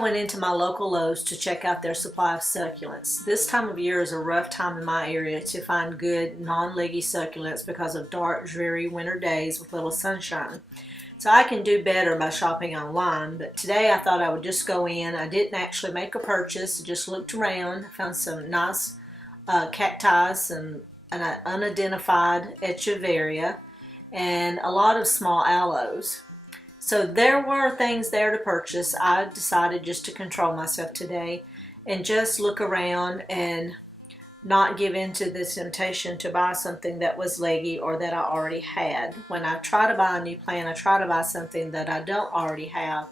went into my local Lowe's to check out their supply of succulents. This time of year is a rough time in my area to find good non-leggy succulents because of dark, dreary winter days with little sunshine. So I can do better by shopping online, but today I thought I would just go in. I didn't actually make a purchase, just looked around, found some nice cacti and an unidentified echeveria and a lot of small aloes. So there were things there to purchase. I decided just to control myself today and just look around and not give in to the temptation to buy something that was leggy or that I already had. When I try to buy a new plant, I try to buy something that I don't already have,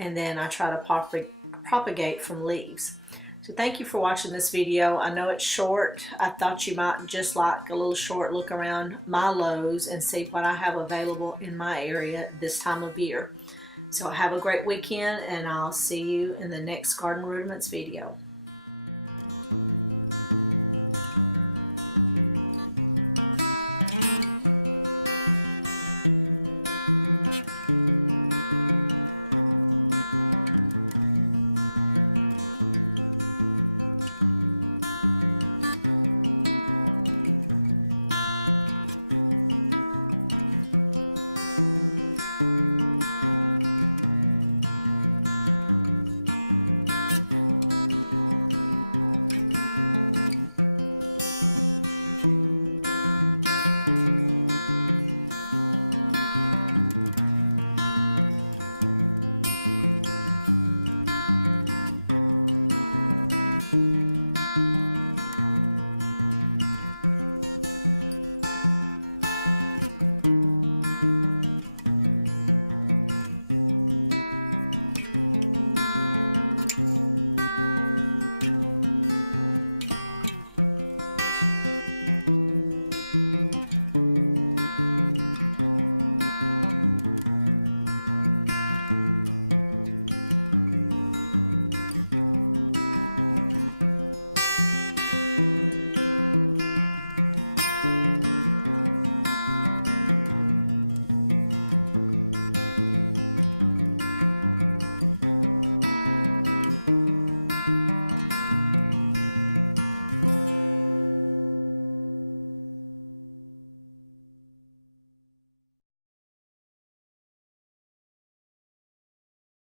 and then I try to propagate from leaves. So thank you for watching this video. I know it's short. I thought you might just like a little short look around my Lowe's and see what I have available in my area this time of year. So have a great weekend, and I'll see you in the next Garden Rudiments video.